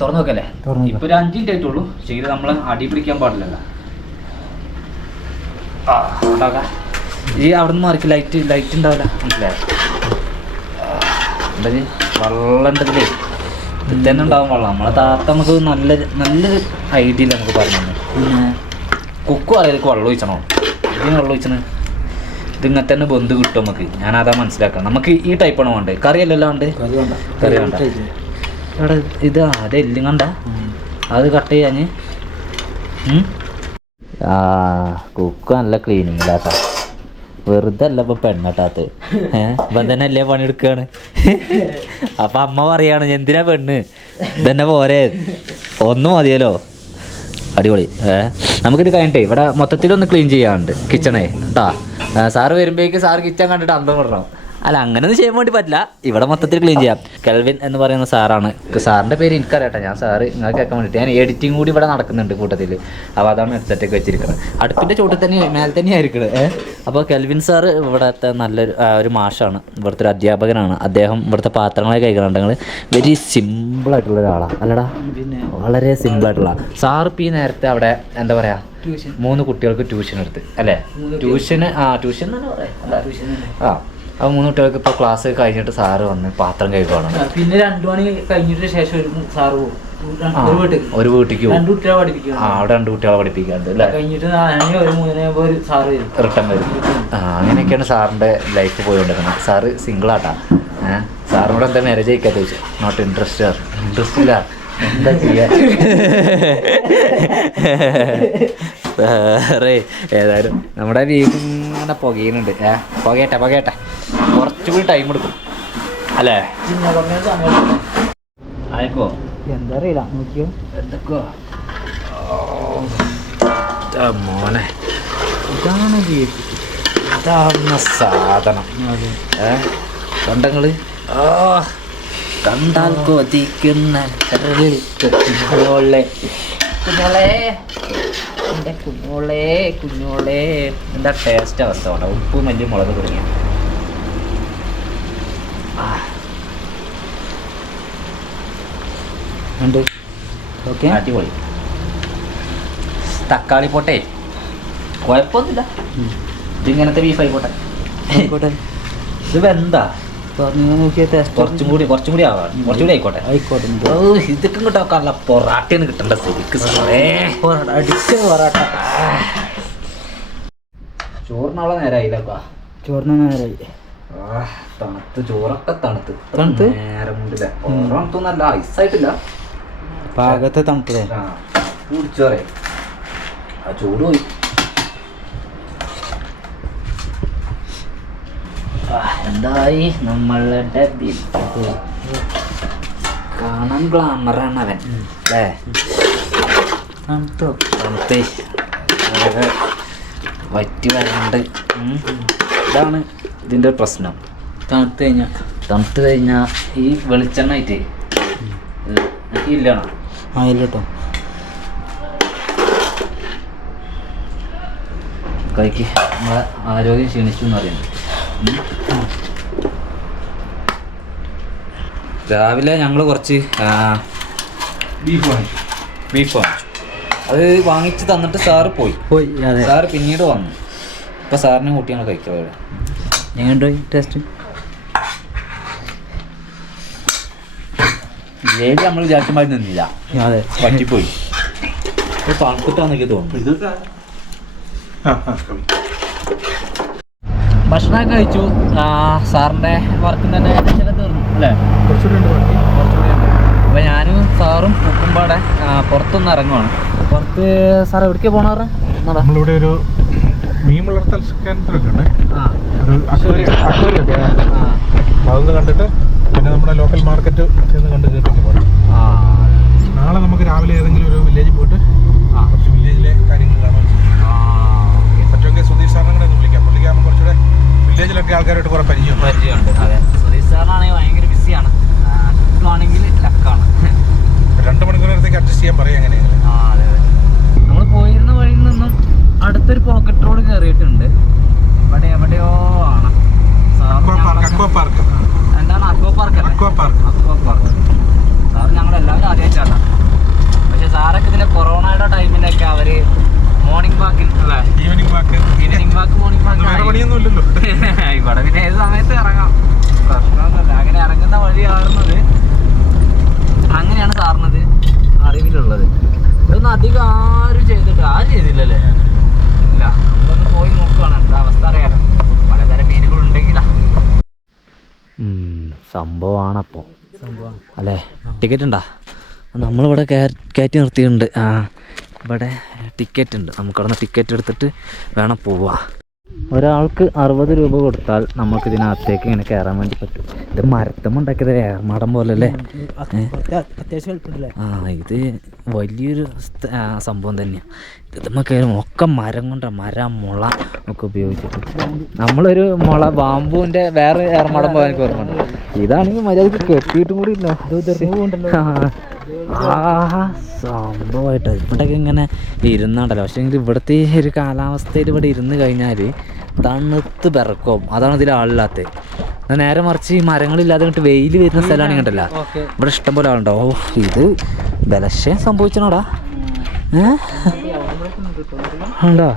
തുറന്നു നോക്കല്ലേ? ഇപ്പൊ ഒരു 5 മിനിറ്റ് ആയിട്ടുള്ളൂ. ശരി, നമ്മള് അടി പിടിക്കാൻ പാടില്ലല്ലോ. ഈ അവിടെ നിന്ന് മാറിക്ക്. ലൈറ്റ് ഉണ്ടാവില്ല, മനസ്സിലായോ? വെള്ളം ഉണ്ടതിലേ ഇത് തന്നെ ഉണ്ടാവും വെള്ളം. നമ്മളെ താത്ത നമുക്ക് നല്ലൊരു ഐഡിയ ഇല്ല നമുക്ക് പറഞ്ഞു തന്നെ. പിന്നെ കുക്ക് പറയുന്നത് വെള്ളം ഒഴിച്ചണോ? ഇതിന് വെള്ളം ഒഴിച്ചണ് ഇതിങ്ങനെ തന്നെ ബന്ധു കിട്ടും നമുക്ക്. ഞാനതാ മനസ്സിലാക്കണം. നമുക്ക് ഈ ടൈപ്പാണ് വേണ്ടത്. കറിയല്ലല്ലോ വേണ്ടത്. കറി വേണ്ട. ഇവിടെ ഇത് അത് എല്ലും കണ്ട അത് കട്ട് ചെയ്യാൻ കുക്ക് നല്ല ക്ലീനിങ് ഇല്ലാത്ത വെറുതെ അല്ല ഇപ്പൊ പെണ്ണട്ടാത്ത്. ഇപ്പം തന്നെ അല്ലേ പണിയെടുക്കുകയാണ്. അപ്പൊ അമ്മ പറയാണ് എന്തിനാ പെണ്ണ്, ഇതന്നെ പോരെ, ഒന്നും മതിയല്ലോ. അടിപൊളി. നമുക്കിത് കഴിഞ്ഞിട്ടേ ഇവിടെ മൊത്തത്തിലൊന്ന് ക്ലീൻ ചെയ്യാറുണ്ട് കിച്ചണേ കേട്ടാ. സാറ് വരുമ്പോഴേക്ക് സാറ് കിച്ചൺ കണ്ടിട്ട് അന്തം വിടണം. അല്ല, അങ്ങനെയൊന്നും ചെയ്യാൻ വേണ്ടി പറ്റില്ല. ഇവിടെ മൊത്തത്തിൽ ക്ലീൻ ചെയ്യാം. കെൽവിൻ എന്ന് പറയുന്ന സാറാണ്. സാറിൻ്റെ പേര് എനിക്കറിയാട്ടെ. ഞാൻ സാറ് നിങ്ങൾക്ക് കേൾക്കാൻ വേണ്ടിയിട്ട് ഞാൻ എഡിറ്റിംഗ് കൂടി ഇവിടെ നടക്കുന്നുണ്ട് കൂട്ടത്തിൽ. അപ്പോൾ അതാണ് ഹെഡ്സെറ്റൊക്കെ വെച്ചിരിക്കുന്നത്. അടുപ്പിൻ്റെ ചോട്ടിൽ തന്നെ മേലെ തന്നെ ആയിരിക്കുന്നത്. അപ്പോൾ കെൽവിൻ സാറ് ഇവിടുത്തെ ഒരു മാഷാണ്. ഇവിടുത്തെ ഒരു അധ്യാപകനാണ്. അദ്ദേഹം ഇവിടുത്തെ പാത്രങ്ങളെ കൈകാണുണ്ടെങ്കിൽ വെരി സിമ്പിളായിട്ടുള്ള ഒരാളാണ് അല്ലടാ. വളരെ സിമ്പിളായിട്ടുള്ള സാറ് ഇപ്പം ഈ നേരത്തെ അവിടെ എന്താ പറയുക 3 കുട്ടികൾക്ക് ട്യൂഷൻ എടുത്ത് അല്ലേ? ട്യൂഷൻ തന്നെ പറയാം. അപ്പോൾ 3 കുട്ടികൾക്ക് ഇപ്പോൾ ക്ലാസ് കഴിഞ്ഞിട്ട് സാറ് വന്ന് പാത്രം കഴുകുകയാണ്. പിന്നെ 2 മണി കഴിഞ്ഞിട്ട് ശേഷം സാറ് പോകും ഒരു വീട്ടിലേക്ക് പോകും. 2 കുട്ടികളെ പഠിപ്പിക്കും. അവിടെ 2 കുട്ടികളെ പഠിപ്പിക്കാറുണ്ട് അല്ലേ? കഴിഞ്ഞിട്ട് ഒരു 3 സാറ് വരും, റിട്ടേൺ വരും. അങ്ങനെയൊക്കെയാണ് സാറിൻ്റെ ലൈഫ് പോയിക്കൊണ്ടിരിക്കുന്നത്. സാറ് സിംഗിളാട്ടാ. സാറിനോട് എന്താ മാരേജ് കഴിക്കാത്ത ചോദിച്ചു. നോട്ട് ഇൻട്രസ്റ്റ് ഇല്ല. എന്താ ചെയ്യാ? വേറെ ഏതായാലും നമ്മുടെ വീട് ഇങ്ങനെ പുകയുന്നുണ്ട്. പുകയട്ടെ കുറച്ചുകൂടി ടൈം എടുക്കും അല്ലേ? ആയിക്കോ എന്താ അറിയില്ല. നോക്കിയോ എന്തൊക്കെയോ മോനെ ഇതാണ് സാധനം. കണ്ടങ്ങള് കണ്ടാൽ കൊതിക്കുന്ന കുഞ്ഞോളെ എന്താ ടേസ്റ്റ് അവസ്ഥ വേണ്ട. ഉപ്പ് മല്ലി മുളക് തുടങ്ങിയ ഉണ്ട്. ഓക്കെ, അടിപൊളി. തക്കാളി പോട്ടെ, കുഴപ്പമൊന്നുമില്ല. ഇതിങ്ങനത്തെ ബീഫ് ആയിക്കോട്ടെ. ഇത് വെന്താ കുറച്ചും കൂടി ആയിക്കോട്ടെ. ഇതൊക്കെ ഇങ്ങോട്ട് വെക്കാനുള്ള പൊറാട്ടയാണ് കിട്ടേണ്ട. ശരിക്ക് അടിച്ച പൊറാട്ട. ചോറിനുള്ള നേരമായില്ലപ്പാ. തണുത്ത് ചോറൊക്കെ തണുത്ത് നേരം കൊണ്ടില്ല. തണുത്തൊന്നല്ല, ഐസായിട്ടില്ല, പാകത്തെ തണുത്തേ കുടിച്ചോറേ. ആ ചൂട് പോയി. എന്തായി നമ്മളുടെ കാണാൻ ഗ്ലാമറാണ് അവൻ അല്ലേ? തണുത്തേ വറ്റി വരാണ്ട്. ഇതാണ് ഇതിൻ്റെ പ്രശ്നം. തണുത്ത് കഴിഞ്ഞാൽ ഈ വെളിച്ചെണ്ണ ആയിട്ടേ ഇല്ലണം. ഇല്ലട്ടോ, കൈക്ക് നമ്മളെ ആരോഗ്യം ക്ഷീണിച്ചു എന്ന് പറയുന്നത്. രാവിലെ ഞങ്ങൾ കുറച്ച് ബീഫ് വാങ്ങിച്ചു. അത് വാങ്ങിച്ച് തന്നിട്ട് സാറ് പോയി. സാറ് പിന്നീട് വന്നു. ഇപ്പം സാറിനെ കൂട്ടിയാണ് കഴിക്കുന്നത്. ഞങ്ങളുണ്ടോ ടേസ്റ്റ്? ഗ്രേവി നമ്മൾ വിചാരിച്ചമായി നിന്നില്ല. അതെ, പറ്റിപ്പോയി. തണുത്തിട്ടാണെന്നൊക്കെ തോന്നുന്നു. ഭക്ഷണമൊക്കെ കഴിച്ചു. സാറിൻ്റെ വർക്ക് തന്നെ തീർന്നു അല്ലേ? കുറച്ചുകൂടി ഉണ്ട്. അപ്പോൾ ഞാനും സാറും കുക്കുമ്പാടെ പുറത്തൊന്ന് ഇറങ്ങുവാണ്. പുറത്ത് സാർ എവിടേക്കാണ് പോകണ? നമ്മളിവിടെ ഒരു മീൻ വളർത്തൽ കേന്ദ്രമൊക്കെ ഉണ്ട്. അതൊന്ന് കണ്ടിട്ട് പിന്നെ നമ്മുടെ ലോക്കൽ മാർക്കറ്റ് ചെന്ന് കണ്ട് കേട്ടിട്ട് പോകണം. നാളെ നമുക്ക് രാവിലെ ഏതെങ്കിലും ഒരു വില്ലേജിൽ പോയിട്ട് കുറച്ച് വില്ലേജിലെ കാര്യങ്ങൾ കാണാൻ പറ്റുമെങ്കിൽ സുധീഷ് സാറിനെ കൂടെ ഒന്ന് വിളിക്കാം. പുള്ളിക്കാകുമ്പോൾ കുറച്ചുകൂടെ വില്ലേജിലൊക്കെ ആൾക്കാരായിട്ട് കുറേ പരിചയമുണ്ട്. അതെ, സുധീഷ് സാറിനാണെങ്കിൽ ഭയങ്കര ബിസിയാണ്. ആണെങ്കിൽ ലക്കാണ്. 2 മണിക്കൂറിനടുത്തേക്ക് അഡ്ജസ്റ്റ് ചെയ്യാൻ പറയാം. എങ്ങനെയാണ് അതെ, നമ്മൾ പോയിരുന്ന വഴിയിൽ നിന്നും അടുത്തൊരു പോക്കറ്റ് റോഡ് കയറിയിട്ടുണ്ട്. ഇവിടെ എവിടെയോ ആണ്. അക്വാ പാർക്ക്. എന്താണ്? അക്വാ പാർക്ക്. സാർ ഞങ്ങളെല്ലാവരും ആദ്യമായിട്ടാണ്. ഇവിടെ പിന്നെ ഏത് സമയത്ത് ഇറങ്ങാം, പ്രശ്നമൊന്നുമില്ല. അങ്ങനെ ഇറങ്ങുന്ന വഴി കാണുന്നത് അങ്ങനെയാണ് സാറിനത് അറിവിലുള്ളത്. ഇതൊന്നും അധികം ആരും ചെയ്തിട്ട് ആരും ചെയ്തില്ലല്ലേ? ഇല്ല. നമ്മളൊന്ന് പോയി നോക്കുകയാണ്, എന്താ അവസ്ഥ അറിയാലോ. പലതരം മീനുകളുണ്ടെങ്കിലാ സംഭവമാണപ്പോൾ അല്ലേ. ടിക്കറ്റ് ഉണ്ടോ? നമ്മളിവിടെ കയറ്റി നിർത്തിയിട്ടുണ്ട്. ഇവിടെ ടിക്കറ്റ് ഉണ്ട്. നമുക്കവിടെ ടിക്കറ്റ് എടുത്തിട്ട് വേണം പോവാ. ഒരാൾക്ക് 60 രൂപ കൊടുത്താൽ നമുക്ക് ഇതിനകത്തേക്ക് ഇങ്ങനെ കയറാൻ വേണ്ടി പറ്റും. ഇത് മരത്തമ്മ ഉണ്ടാക്കിയത് ഏർമാടം പോലെ അല്ലേ? ഇത് വലിയൊരു സംഭവം തന്നെയാണ്. ഇത് നമുക്ക് ഒക്കെ മരം കൊണ്ട് മുള ഒക്കെ ഉപയോഗിച്ചിട്ട് നമ്മളൊരു മുള ബാമ്പുവിൻ്റെ വേറെ ഏർമാടം പോലെ എനിക്ക് ഓർമ്മയുണ്ട്. ഇതാണെങ്കിൽ മര്യാദക്ക് കെട്ടിയിട്ടും കൂടി ഇല്ല. സംഭവമായിട്ട് ഇവിടെയൊക്കെ ഇങ്ങനെ ഇരുന്നാണ്ടല്ലോ. പക്ഷേ എങ്കിൽ ഇവിടുത്തെ ഒരു കാലാവസ്ഥയിൽ ഇവിടെ ഇരുന്ന് കഴിഞ്ഞാൽ തണുത്ത് പിറക്കും. അതാണ് ഇതിൽ ആളില്ലാത്തത്. നേരെ മറിച്ച് ഈ മരങ്ങളില്ലാതെ ഇങ്ങോട്ട് വെയിൽ വരുന്ന സ്ഥലമാണ് ഇങ്ങോട്ടല്ല. ഇവിടെ ഇഷ്ടംപോലെ ആളുണ്ടോ? ഇത് ബലശയം സംഭവിച്ചണോടാ. ഉണ്ടോ?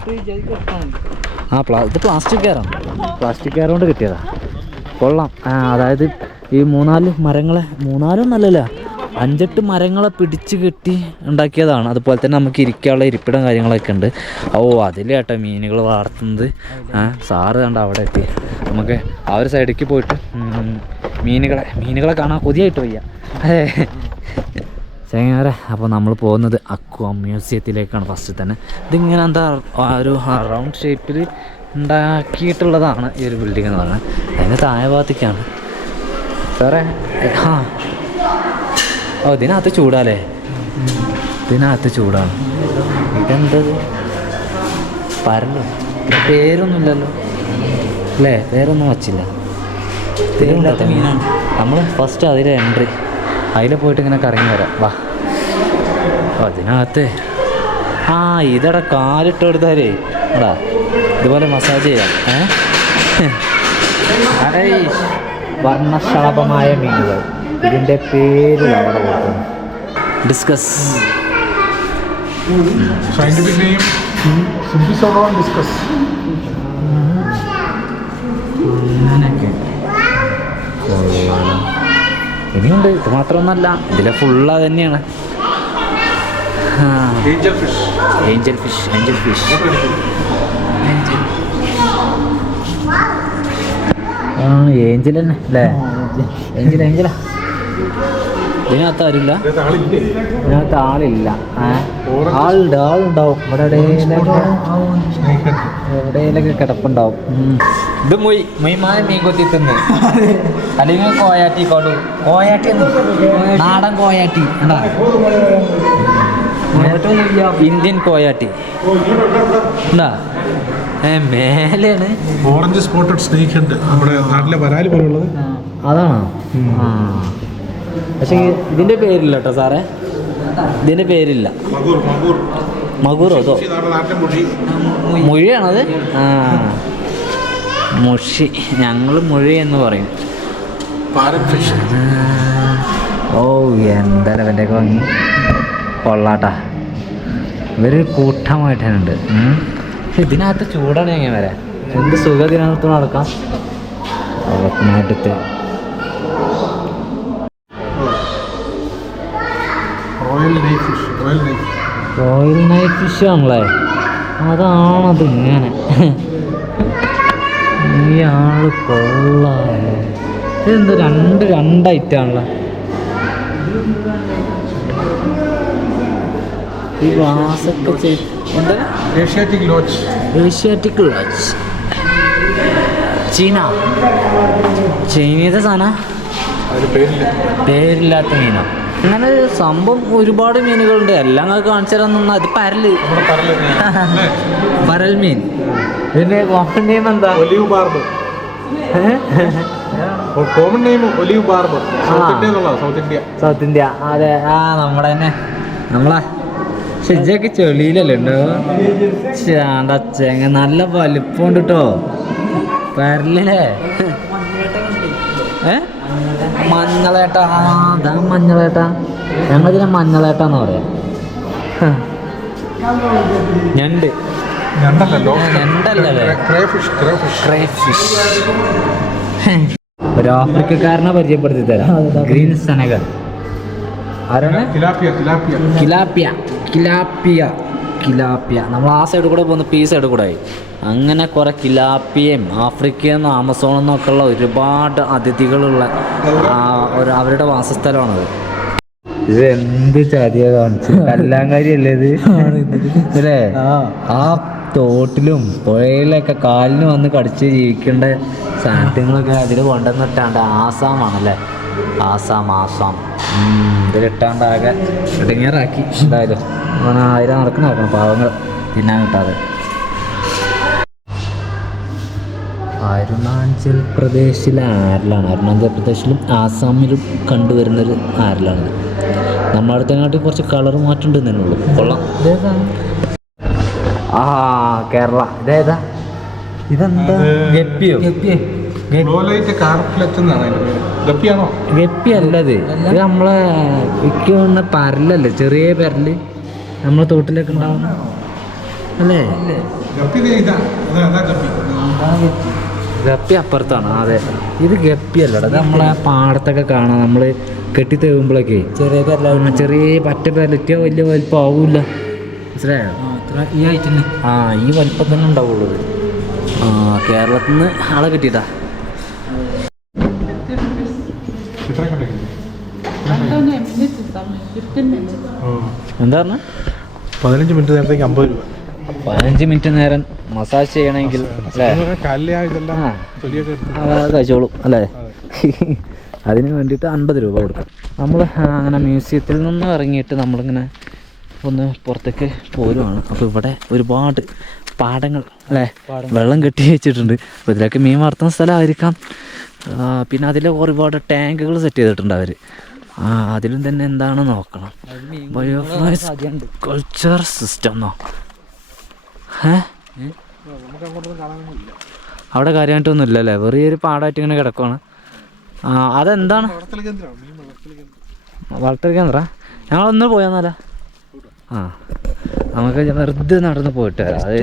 ഇത് പ്ലാസ്റ്റിക് കെയർ കൊണ്ട് കിട്ടിയതാ. കൊള്ളാം. അതായത് ഈ 3-4 മരങ്ങളെ, 3-4 നല്ലല്ല, 5-8 മരങ്ങളെ പിടിച്ച് കെട്ടി ഉണ്ടാക്കിയതാണ്. അതുപോലെ തന്നെ നമുക്ക് ഇരിക്കാനുള്ള ഇരിപ്പിടം കാര്യങ്ങളൊക്കെ ഉണ്ട്. അതിലേട്ടോ മീനുകൾ വളർത്തുന്നത്. സാറ് കണ്ട അവിടെ എത്തി. നമുക്ക് ആ ഒരു സൈഡിലേക്ക് പോയിട്ട് മീനുകളെ കാണാൻ കൊതിയായിട്ട് വയ്യ. ചെങ്ങാരെ, അപ്പോൾ നമ്മൾ പോകുന്നത് അക്വാ മ്യൂസിയത്തിലേക്കാണ്. ഫസ്റ്റ് തന്നെ ഇതിങ്ങനെ എന്താ ഒരു റൗണ്ട് ഷേപ്പിൽ ഉണ്ടാക്കിയിട്ടുള്ളതാണ് ഈ ഒരു ബിൽഡിംഗ് എന്ന് പറഞ്ഞാൽ. അതിന് താഴെ ഭാഗത്തേക്കാണ് വേറെ. ഇതിനകത്ത് ചൂടാല്ലേ? ഇതിനകത്ത് ചൂടാണ്. ഇതെന്തത് പരല്ലോ? പേരൊന്നുമില്ലല്ലോ അല്ലേ? പേരൊന്നും വച്ചില്ല. ഇതിലുണ്ടാത്ത മീനാണ്. നമ്മൾ ഫസ്റ്റ് അതിലെ എൻട്രി, അതിൽ പോയിട്ട് ഇങ്ങനെ കറങ്ങി വരാം. വാ. അതിനകത്ത് ഇതടാ കാലിട്ട് കൊടുത്താലേ എടാ ഇതുപോലെ മസാജ് ചെയ്യാം. അടേ വർണ്ണശലഭമായ മീനുകൾ, ഇതിൻ്റെ പേര് അവിടെ കൊടുക്കുന്നു. Discus scientific name Symphysodon discus. അങ്ങനെയൊക്കെ ഇനിയുണ്ട്. ഇത് മാത്രമൊന്നുമല്ല, ഇതിലെ ഫുള്ള് തന്നെയാണ്. ഏഞ്ചൽ ഫിഷ് ഏഞ്ചൽ തന്നെ അല്ലേ? ഏഞ്ചലാ. ഇതിനകത്ത് ആരില്ല, ഇതിനകത്ത് ആളില്ല. ആളുണ്ടാവും ഇവിടെ എവിടെയെങ്കിലൊക്കെ കിടപ്പുണ്ടാവും. ഇത് മൊയ്മായ മീൻ കൊത്തി തിന്ന്, അല്ലെങ്കിൽ കോയാട്ടി നാടൻ കോയാട്ടി, ഇന്ത്യൻ കോയാട്ടി ഉണ്ടാ മേലെയാണ്. ഓറഞ്ച് സ്പോട്ടഡ് സ്നേക്ക് ഉണ്ട് നമ്മുടെ നാട്ടിലെ വരാല് പോലുള്ളത്. അതാണോ? പക്ഷേ ഇതിന്റെ പേരില്ല കേട്ടോ സാറേ, ഇതിന്റെ പേരില്ല. മകൂറോ അതോ മുഴിയാണത്? മുഷി, ഞങ്ങൾ മുഴി എന്ന് പറയും. എന്തായാലും അവൻ്റെ ഒക്കെ വാങ്ങി കൊള്ളാട്ടാ. ഇവര് കൂട്ടമായിട്ടുണ്ട്. ഇതിനകത്ത് ചൂടാണ് എങ്ങനെ വരാൻ. എന്ത് സുഖം ഇതിനകത്ത് നടക്കാം. നാട്ടത്ത് റോയൽ നൈറ്റ് ഫിഷ് ആണല്ലേ? അതാണത്. ഇങ്ങനെ ഈ ആള് കൊള്ളാമോ. ഇതെന്താ രണ്ട് ഐറ്റാണല്ലോ. ഈ ഗ്ലാസൊക്കെ എന്താ? Asiatic Loach. ചൈനീയത്തെ സാധനം, പേരില്ലാത്ത മീനാ. അങ്ങനെ സംഭവം ഒരുപാട് മീനുകളുണ്ട്. എല്ലാം കാണിച്ചു തരാൻ നിന്നാ ഇത് പരൽ മീൻ. ഇതിന്റെ കോമൺ നെയിം എന്താ? Olive barber. Common name olive barber. South India. അതെ, നമ്മുടെ തന്നെ നമ്മളെ ഷിജൊക്കെ ചെളിയിലല്ലേ ഉണ്ടാവുക. ചേങ്ങ നല്ല വലിപ്പമുണ്ട് കേട്ടോ പരലില്ലേ. മഞ്ഞളേട്ടാ. അതാ മഞ്ഞളേട്ടാ. ഞങ്ങളിതിനെ മഞ്ഞളേട്ടാന്ന് പറയാം. ഞണ്ട് ഞണ്ടല്ലോ ഞണ്ടല്ലേ ക്രേഫിഷ് ഒരു ആഫ്രിക്കക്കാരനെ പരിചയപ്പെടുത്തി തരാം. Green Senegal. ആരാണ്? കിലാപ്പിയ. നമ്മൾ ആ സൈഡിൽ കൂടെ പോകുന്ന ഈ സൈഡിൽ കൂടെ ആയി. അങ്ങനെ കുറെ കിലാപ്പിയയും ആഫ്രിക്കയിൽ നിന്നും ആമസോണിൽ നിന്നൊക്കെ ഉള്ള ഒരുപാട് അതിഥികളുള്ള അവരുടെ വാസസ്ഥലമാണത്. ഇത് എന്ത് ചതിയ കാണിച്ചു, കല്ലാങ്കാരി അല്ലേ ഇത് അല്ലേ? ആ തോട്ടിലും പുഴയിലൊക്കെ കാലിന് വന്ന് കടിച്ച് ജീവിക്കേണ്ട സാധനങ്ങളൊക്കെ അതിൽ കൊണ്ടുവന്നിട്ടാണ്ട്. ആസാമാണല്ലേ? ആസാം ഇതിലിട്ടാണ്ടാകെ ഇടങ്ങേറാക്കി. എന്തായാലും 1000 നടക്കണം പാവങ്ങൾ തിന്നാൻ കിട്ടാതെ. അരുണാചൽ പ്രദേശിലെ ആരലാണ്. അരുണാചൽ പ്രദേശിലും ആസാമിലും കണ്ടുവരുന്നൊരു ആരലാണിത്. നമ്മുടെ അടുത്തങ്ങാട്ടി കുറച്ച് കളർ മാറ്റം ഉണ്ടെന്നേ ഉള്ളൂ. കൊള്ളാം. കേരള. ഇതേതാ? ഇതെന്താ? ഗപ്പിയോ? ഗപ്പി അല്ലത്. ഇത് നമ്മളെ വിൽക്കുന്ന പരലല്ലേ, ചെറിയ പരല് നമ്മളെ തോട്ടിലൊക്കെ ഉണ്ടാവുന്ന അല്ലേ? ഗപ്പി അപ്പുറത്താണ്. അതെ, ഇത് ഗപ്പി അല്ലടാ. ഇത് നമ്മളെ പാടത്തൊക്കെ കാണാം. നമ്മൾ കെട്ടി തേകുമ്പോഴൊക്കെ ചെറിയ പരല, ചെറിയ പറ്റ പരലിറ്റിയ വലിയ വലിപ്പം ആവൂല. മനസ്സിലായോ? ഈ വലിപ്പം തന്നെ ഉണ്ടാവുള്ളൂ. കേരളത്തിൽ നിന്ന് ആളെ കിട്ടിയതാ. എന്താ പറഞ്ഞ? 15 മിനിറ്റ് നേരത്തേക്ക് 50 രൂപ. 15 മിനിറ്റ് നേരം മസാജ് ചെയ്യണമെങ്കിൽ കഴിച്ചോളും അല്ലേ? അതിന് വേണ്ടിയിട്ട് 50 രൂപ കൊടുക്കും. നമ്മൾ അങ്ങനെ മ്യൂസിയത്തിൽ നിന്ന് ഇറങ്ങിയിട്ട് നമ്മളിങ്ങനെ ഒന്ന് പുറത്തേക്ക് പോരുവാണ്. അപ്പോൾ ഇവിടെ ഒരുപാട് പാടങ്ങൾ അല്ലേ, വെള്ളം കെട്ടി വെച്ചിട്ടുണ്ട്. അപ്പോൾ ഇതിലൊക്കെ മീൻ വളർത്തുന്ന സ്ഥലമായിരിക്കാം. പിന്നെ അതിൽ ഒരുപാട് ടാങ്കുകൾ സെറ്റ് ചെയ്തിട്ടുണ്ട് അവർ. അതിലും തന്നെ എന്താണ് നോക്കണം. ബയോഫ്ലോയ്സ് കൾച്ചർ സിസ്റ്റം എന്നോ അവിടെ കാര്യമായിട്ടൊന്നും ഇല്ലല്ലേ? വെറിയ ഒരു പാടായിട്ട് ഇങ്ങനെ കിടക്കുവാണ്. അതെന്താണ്? വളർത്തൽ കേന്ദ്ര. ഞങ്ങളൊന്ന് പോയാന്നാല നമുക്ക് വെറുതെ നടന്ന് പോയിട്ട് വരാം. അത്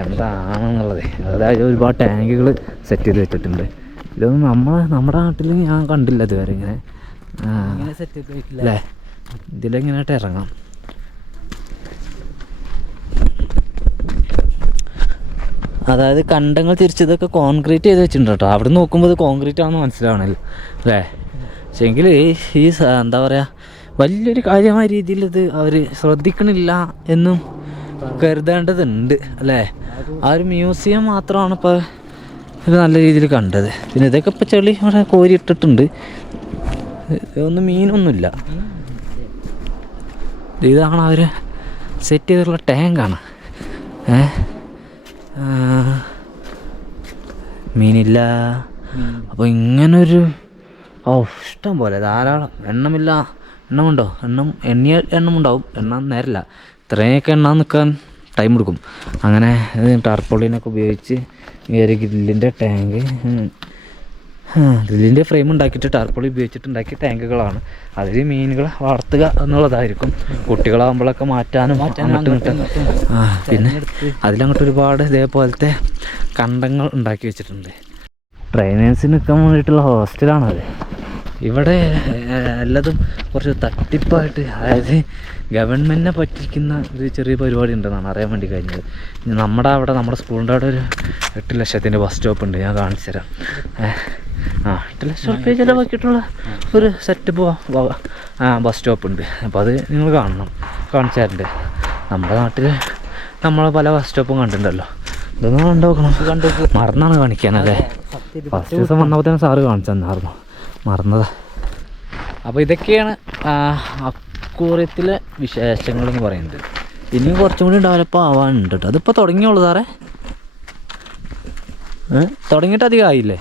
എന്താണെന്നുള്ളത്. അതായത് ഒരുപാട് ടാങ്കുകൾ സെറ്റ് ചെയ്ത് വെച്ചിട്ടുണ്ട്. ഇതൊന്നും നമ്മുടെ നാട്ടിൽ ഞാൻ കണ്ടില്ല ഇതുവരെ ഇങ്ങനെ അല്ലേ? ഇതിലെങ്ങനെയായിട്ട് ഇറങ്ങാം. അതായത് കണ്ടങ്ങൾ തിരിച്ചതൊക്കെ കോൺക്രീറ്റ് ചെയ്ത് വെച്ചിട്ടുണ്ട് കേട്ടോ. അവിടെ നോക്കുമ്പോൾ ഇത് കോൺക്രീറ്റ് ആണെന്ന് മനസ്സിലാവണല്ലോ അല്ലേ? പക്ഷേങ്കിൽ ഈ എന്താ പറയുക, വലിയൊരു കാര്യമായ രീതിയിൽ ഇത് അവർ ശ്രദ്ധിക്കണില്ല എന്നും കരുതേണ്ടതുണ്ട് അല്ലേ? ആ ഒരു മ്യൂസിയം മാത്രമാണ് ഇപ്പോൾ ഇത് നല്ല രീതിയിൽ കണ്ടത്. പിന്നെ ഇതൊക്കെ ഇപ്പോൾ ചെളി ഇവിടെ കോരി ഇട്ടിട്ടുണ്ട്. ഒന്നും മീനൊന്നുമില്ല. ഇതാണ് അവർ സെറ്റ് ചെയ്തിട്ടുള്ള ടാങ്കാണ്. മീനില്ല. അപ്പോൾ ഇങ്ങനൊരു ഇഷ്ടം പോലെ ധാരാളം എണ്ണമുണ്ടോ? എണ്ണിയ എണ്ണമുണ്ടാവും. എണ്ണ നേരല്ല. ഇത്രയൊക്കെ എണ്ണ നിൽക്കാൻ ടൈം എടുക്കും. അങ്ങനെ ടാർപോളിനൊക്കെ ഉപയോഗിച്ച് ഈ ഒരു ഗ്രില്ലിൻ്റെ ടാങ്ക്, ഗ്രില്ലിൻ്റെ ഫ്രെയിം ഉണ്ടാക്കിയിട്ട് ടാർപോളി ഉപയോഗിച്ചിട്ട് ഉണ്ടാക്കിയ ടാങ്കുകളാണ്. അതിൽ മീനുകളെ വളർത്തുക എന്നുള്ളതായിരിക്കും. കുട്ടികളാകുമ്പോഴൊക്കെ മാറ്റാനും അങ്ങോട്ടും പിന്നെ അതിലങ്ങോട്ട് ഒരുപാട് ഇതേപോലത്തെ കണ്ടങ്ങൾ ഉണ്ടാക്കി വെച്ചിട്ടുണ്ട്. ട്രെയിനേഴ്സിന് നിൽക്കാൻ വേണ്ടിയിട്ടുള്ള ഹോസ്റ്റലാണത്. ഇവിടെ എല്ലാതും കുറച്ച് തട്ടിപ്പായിട്ട്, അതായത് ഗവൺമെൻറ്റിനെ പറ്റിക്കുന്ന ഒരു ചെറിയ പരിപാടി ഉണ്ടെന്നാണ് അറിയാൻ വേണ്ടി കഴിഞ്ഞത്. നമ്മുടെ സ്കൂളിൻ്റെ അവിടെ ഒരു 8 ലക്ഷത്തിൻ്റെ ബസ് സ്റ്റോപ്പ് ഉണ്ട്. ഞാൻ കാണിച്ചു തരാം. 8 ലക്ഷം റുപ്യ ചിലവാക്കിയിട്ടുള്ള ഒരു സെറ്റപ്പ് ബസ് സ്റ്റോപ്പ് ഉണ്ട്. അപ്പോൾ അത് നിങ്ങൾ കാണിച്ചു തരണ്ടേ? നമ്മുടെ നാട്ടിൽ നമ്മൾ പല ബസ് സ്റ്റോപ്പും കണ്ടിട്ടുണ്ടല്ലോ. ഇതൊന്നും കണ്ടോക്കണം. മറന്നാണ് കാണിക്കാനല്ലേ? ഫസ്റ്റ് ദിവസം വന്നപ്പോൾ തന്നെ സാറ് കാണിച്ചു തന്നായിരുന്നു. മറന്നതാ. അപ്പോൾ ഇതൊക്കെയാണ് അക്വേറിയത്തിലെ വിശേഷങ്ങൾ എന്ന് പറയുന്നത്. ഇനിയും കുറച്ചും കൂടി ഡെവലപ്പ് ആവാനുണ്ട് കേട്ടോ. അതിപ്പോൾ തുടങ്ങിയുള്ളൂ സാറേ. തുടങ്ങിയിട്ട് അധികം ആയില്ലേ?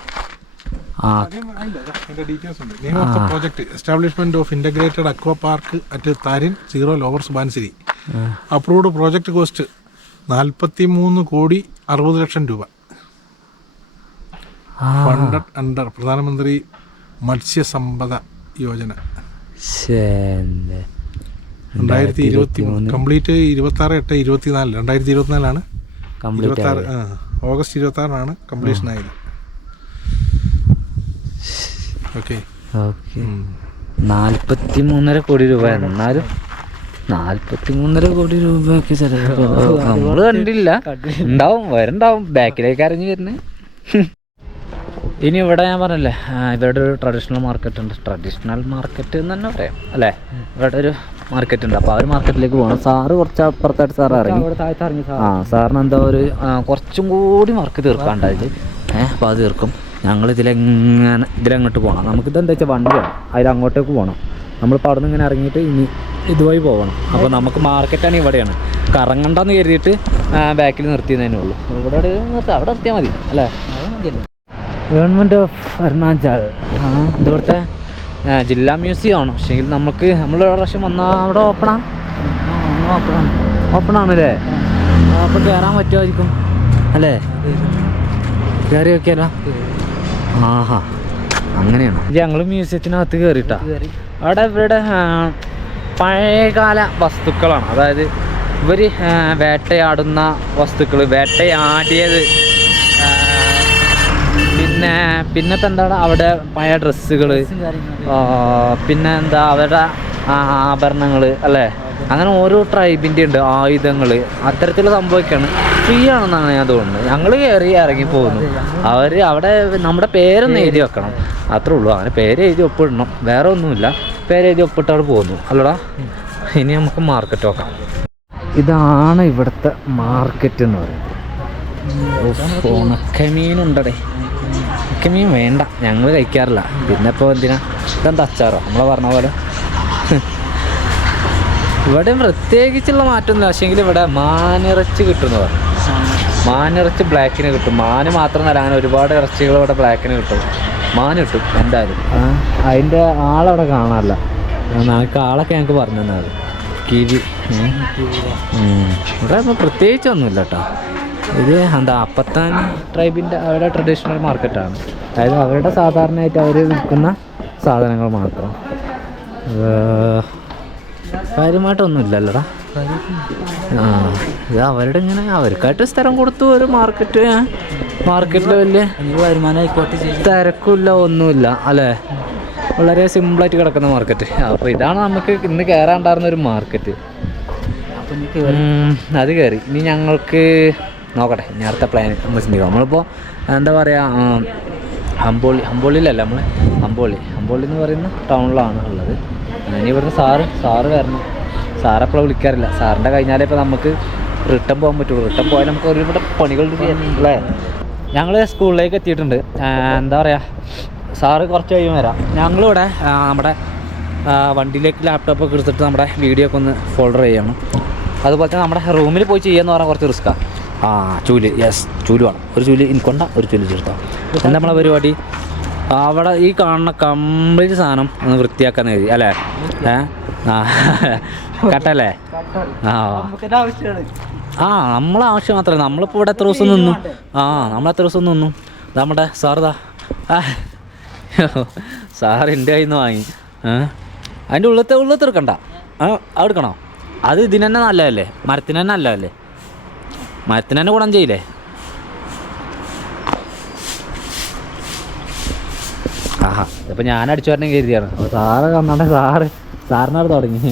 Project establishment of integrated aqua park at Tarin 0 lower Subansiri. Approved project cost 43,60,00,000 രൂപ. Funded under Pradhan Mantri Matsya Sampada Yojana. 2023 complete 26/8/24. 2024 complete 26 August 26 completion ആയത്. Okay okay. 43.5 കോടി രൂപ. എന്നാലും 43.5 കോടി രൂപയൊക്കെ ചിലപ്പോൾ നമ്മൾ കണ്ടില്ല. ഉണ്ടാവും, വരുന്നുണ്ടാവും, ബാക്കിലേക്ക് അരഞ്ഞു വരുന്നത്. ഇനി ഇവിടെ ഞാൻ പറഞ്ഞല്ലേ, ഇവരുടെ ഒരു ട്രഡീഷണൽ മാർക്കറ്റ് ഉണ്ട്. ട്രഡീഷണൽ മാർക്കറ്റ് എന്ന് തന്നെ പറയാം അല്ലേ. ഇവിടെ ഒരു മാർക്കറ്റ് ഉണ്ട്. അപ്പോൾ ആ ഒരു മാർക്കറ്റിലേക്ക് പോകണം. സാറ് കുറച്ച് അപ്പുറത്തായിട്ട് സാറ് ഇറങ്ങി. സാറിന് എന്താ ഒരു കുറച്ചും കൂടി വർക്ക് തീർക്കാണ്ടായത്. അപ്പോൾ അത് തീർക്കും. ഞങ്ങൾ ഇതിലങ്ങോട്ട് പോകണം. നമുക്കിതെന്താ വെച്ചാൽ വണ്ടിയാണ്, അതിലങ്ങോട്ടേക്ക് പോകണം. നമ്മളിപ്പോൾ അവിടെ നിന്ന് ഇങ്ങനെ ഇറങ്ങിയിട്ട് ഇനി ഇതുവഴി പോകണം. അപ്പോൾ നമുക്ക് മാർക്കറ്റാണ് ഇവിടെയാണ്. കറങ്ങണ്ടെന്ന് കരുതിയിട്ട് ബാക്കിൽ നിർത്തിയതേ ഉള്ളൂ. ഇവിടെ നിർത്താം, അവിടെ നിർത്തിയാൽ മതി അല്ലേ. ഗവൺമെൻറ് ഓഫ് അരുണാചൽ ഇവിടുത്തെ ജില്ലാ മ്യൂസിയം ആണ്. പക്ഷേ നമുക്ക് നമ്മൾ ഒരു പ്രാവശ്യം വന്നാൽ അവിടെ ഓപ്പണാണല്ലേ. അപ്പോൾ കയറാൻ പറ്റുമായിരിക്കും അല്ലേ. കയറി നോക്കിയാലോ. ആഹാ, അങ്ങനെയാണോ. ഞങ്ങൾ മ്യൂസിയത്തിനകത്ത് കയറിയിട്ടാ. അവിടെ ഇവരുടെ പഴയകാല വസ്തുക്കളാണ്. അതായത് ഇവർ വേട്ടയാടുന്ന വസ്തുക്കൾ, വേട്ടയാടിയത്. പിന്നെ ഇപ്പം എന്താണ് അവിടെ പഴയ ഡ്രസ്സുകൾ, പിന്നെ എന്താ അവരുടെ ആഭരണങ്ങൾ അല്ലേ. അങ്ങനെ ഓരോ ട്രൈബിൻ്റെ ഉണ്ട് ആയുധങ്ങൾ, അത്തരത്തിലുള്ള സംഭവമൊക്കെയാണ്. ഫ്രീ ആണെന്നാണ് ഞാൻ തോന്നുന്നത്. ഞങ്ങൾ കയറി ഇറങ്ങി പോകുന്നു. അവർ അവിടെ നമ്മുടെ പേരൊന്ന് എഴുതി വെക്കണം, അത്രേ ഉള്ളൂ. അങ്ങനെ പേര് എഴുതി ഒപ്പിടണം, വേറെ ഒന്നുമില്ല. പേര് എഴുതി ഒപ്പിട്ട് അവിടെ പോകുന്നു അല്ലടാ. ഇനി നമുക്ക് മാർക്കറ്റ് നോക്കാം. ഇതാണ് ഇവിടുത്തെ മാർക്കറ്റ് എന്ന് പറയുന്നത്. ഉണക്കമീനുണ്ടടേ. ഉണക്കമീൻ വേണ്ട, ഞങ്ങൾ കഴിക്കാറില്ല. പിന്നെ ഇപ്പോൾ എന്തിനാ, ഇതെന്താ അച്ചാറോ നമ്മളെ പറഞ്ഞ പോലെ. ഇവിടെ പ്രത്യേകിച്ചുള്ള മാറ്റമൊന്നുമില്ല. പക്ഷേങ്കിൽ ഇവിടെ മാനിറച്ചി കിട്ടുമെന്ന് പറഞ്ഞു. മാനിറച്ചി ബ്ലാക്കിന് കിട്ടും. മാന് മാത്രമല്ല, അങ്ങനെ ഒരുപാട് ഇറച്ചികൾ ഇവിടെ ബ്ലാക്കിന് കിട്ടും. മാന് കിട്ടും എന്തായാലും. അതിൻ്റെ ആളവിടെ കാണാറില്ല. നമുക്ക് ആളൊക്കെ ഞങ്ങൾക്ക് പറഞ്ഞു തന്നത് കിവി. ഇവിടെ ഇപ്പോൾ പ്രത്യേകിച്ചൊന്നുമില്ല കേട്ടോ. ഇത് എന്താ അപ്പത്താൻ ട്രൈബിൻ്റെ അവരുടെ ട്രഡീഷണൽ മാർക്കറ്റാണ്. അതായത് അവരുടെ സാധാരണയായിട്ട് അവർ വിൽക്കുന്ന സാധനങ്ങൾ മാത്രം. കാര്യമായിട്ടൊന്നുമില്ലല്ലോടാ. ഇത് അവരുടെ ഇങ്ങനെ അവർക്കായിട്ട് സ്ഥലം കൊടുത്തു ഒരു മാർക്കറ്റിൽ വലിയ വരുമാനമായിക്കോട്ടെ, തിരക്കില്ല, ഒന്നുമില്ല അല്ലേ. വളരെ സിമ്പിളായിട്ട് കിടക്കുന്ന മാർക്കറ്റ്. അപ്പോൾ ഇതാണ് നമുക്ക് ഇന്ന് കയറാണ്ടായിരുന്ന ഒരു മാർക്കറ്റ്. അത് കയറി. ഇനി ഞങ്ങൾക്ക് നോക്കട്ടെ, ഇനി അടുത്ത പ്ലാൻ നമ്മൾ ചിന്തിക്കാം. നമ്മളിപ്പോൾ എന്താ പറയുക, അമ്പോളിയിലല്ല, നമ്മൾ അമ്പോളി എന്ന് പറയുന്ന ടൗണിലാണ് ഉള്ളത്. ഇനി ഇവിടുന്ന് സാറ് വരണം. സാറെപ്പോഴും വിളിക്കാറില്ല. സാറിൻ്റെ കഴിഞ്ഞാലേ ഇപ്പോൾ നമുക്ക് റിട്ടേൺ പോകാൻ പറ്റുള്ളൂ. റിട്ടേൺ പോയാൽ നമുക്ക് ഒരുപാട് പണികൾ അല്ലേ. ഞങ്ങൾ സ്കൂളിലേക്ക് എത്തിയിട്ടുണ്ട്. എന്താ പറയുക, സാറ് കുറച്ച് കഴിയും വരാം. ഞങ്ങളിവിടെ നമ്മുടെ വണ്ടിയിലേക്ക് ലാപ്ടോപ്പൊക്കെ എടുത്തിട്ട് നമ്മുടെ വീഡിയോ ഒക്കെ ഒന്ന് ഫോൾഡർ ചെയ്യണം. അതുപോലെ തന്നെ നമ്മുടെ റൂമിൽ പോയി ചെയ്യാന്ന് പറഞ്ഞാൽ കുറച്ച് റിസ്ക്കാണ്. ചൂല്, യെസ്, ചൂല് വേണം. ഒരു ചൂല് എനിക്കൊണ്ട, ഒരു ചൂല് ചേർത്താം. എന്താ നമ്മളെ പരിപാടി, അവിടെ ഈ കാണുന്ന കംപ്ലീറ്റ് സാധനം ഒന്ന് വൃത്തിയാക്കാന്ന് കരുതി അല്ലേ. കട്ടല്ലേ. നമ്മളെ ആവശ്യം മാത്രമല്ല. നമ്മളിപ്പോൾ ഇവിടെ എത്ര ദിവസം നിന്നു. നമ്മളെത്ര ദിവസം നിന്നു. നമ്മുടെ സാറിതാ സാർ എൻ്റെ കയ്യിൽ നിന്ന് വാങ്ങി. അതിൻ്റെ ഉള്ളത്തെ എടുക്കണ്ട, എടുക്കണോ? അത് ഇതിന് തന്നെ നല്ലതല്ലേ, മരത്തിന് തന്നെ നല്ലതല്ലേ, മരത്തിന് തന്നെ ഗുണം ചെയ്യില്ലേ. ഇപ്പം ഞാൻ അടിച്ചു വരണം കരുതിയാണ്. സാറ് കന്നാട്ടെ, സാറിനോട് തുടങ്ങി.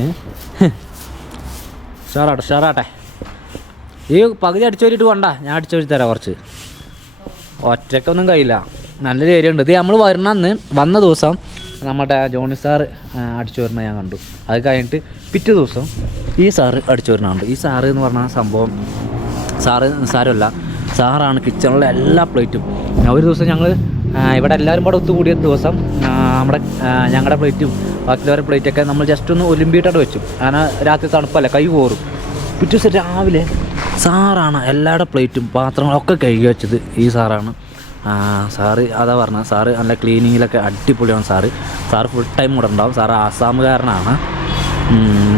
ഷാറാട്ടെ. ഈ പകുതി അടിച്ചു വരിയിട്ട് കൊണ്ട, ഞാൻ അടിച്ചു വരി തരാം. കുറച്ച് ഒറ്റയ്ക്കൊന്നും കഴിയില്ല. നല്ലൊരു ഏരിയ ഉണ്ട്. ഇത് നമ്മൾ വന്ന ദിവസം നമ്മുടെ ജോണി സാറ് അടിച്ചു വരുന്ന ഞാൻ കണ്ടു. അത് കഴിഞ്ഞിട്ട് പിറ്റേ ദിവസം ഈ സാറ് അടിച്ചു വരുന്നുണ്ട്. ഈ സാറ് എന്ന് പറഞ്ഞ സംഭവം സാരമല്ല, സാറാണ് കിച്ചണിലെ എല്ലാ പ്ലേറ്റും. ഒരു ദിവസം ഞങ്ങൾ ഇവിടെ എല്ലാവരും കൂടെ ഒത്തുകൂടിയ ദിവസം ഞങ്ങളുടെ പ്ലേറ്റും ബാക്കിയുള്ളവരുടെ പ്ലേറ്റൊക്കെ നമ്മൾ ജസ്റ്റ് ഒന്ന് ഒലിമ്പിയിട്ടോട് വെച്ചു. അങ്ങനെ രാത്രി തണുപ്പല്ലേ, കൈ കോറും. പിറ്റേ ദിവസം രാവിലെ സാറാണ് എല്ലാവരുടെ പ്ലേറ്റും പാത്രങ്ങളൊക്കെ കഴുകി വെച്ചത്. ഈ സാറാണ്. സാറ് അതാ പറഞ്ഞത്, സാറ് നല്ല ക്ലീനിങ്ങിലൊക്കെ അടിപൊളിയാണ്. സാറ് ഫുൾ ടൈം കൂടെ ഉണ്ടാവും. സാറ് ആസാമുകാരനാണ്.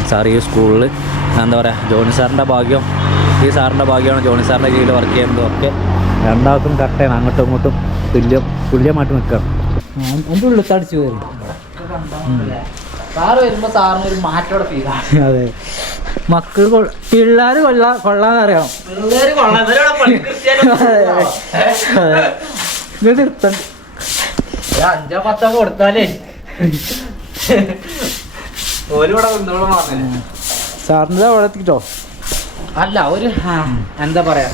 സാർ ഈ സ്കൂളിൽ എന്താ പറയുക, ജോണി സാറിൻ്റെ ഭാഗ്യം, ഈ സാറിൻ്റെ ഭാഗ്യമാണ് ജോണി സാറിൻ്റെ കീഴിൽ വർക്ക് ചെയ്യുന്നതൊക്കെ. രണ്ടാൾക്കും കട്ടയാണ്, അങ്ങോട്ടും ഇങ്ങോട്ടും തുല്യമായിട്ട് നിൽക്കണം. എൻ്റെ ഉള്ളിൽ തടിച്ചു വരും. സാറ് വരുമ്പോൾ സാറിന് ഒരു മാറ്റോടെ ഫീലാണ്. അതെ, മക്കൾ പിള്ളേർ കൊള്ളാന്നറിയാം ഇത് നിർത്തണ്ട. 5-10 കൊടുത്താലേ ഓലിവിടെ വന്നോളൂ പറഞ്ഞേ. സാറിൻ്റെ അവിടെ എത്തിക്കോ. അല്ല ഒരു എന്താ പറയാ,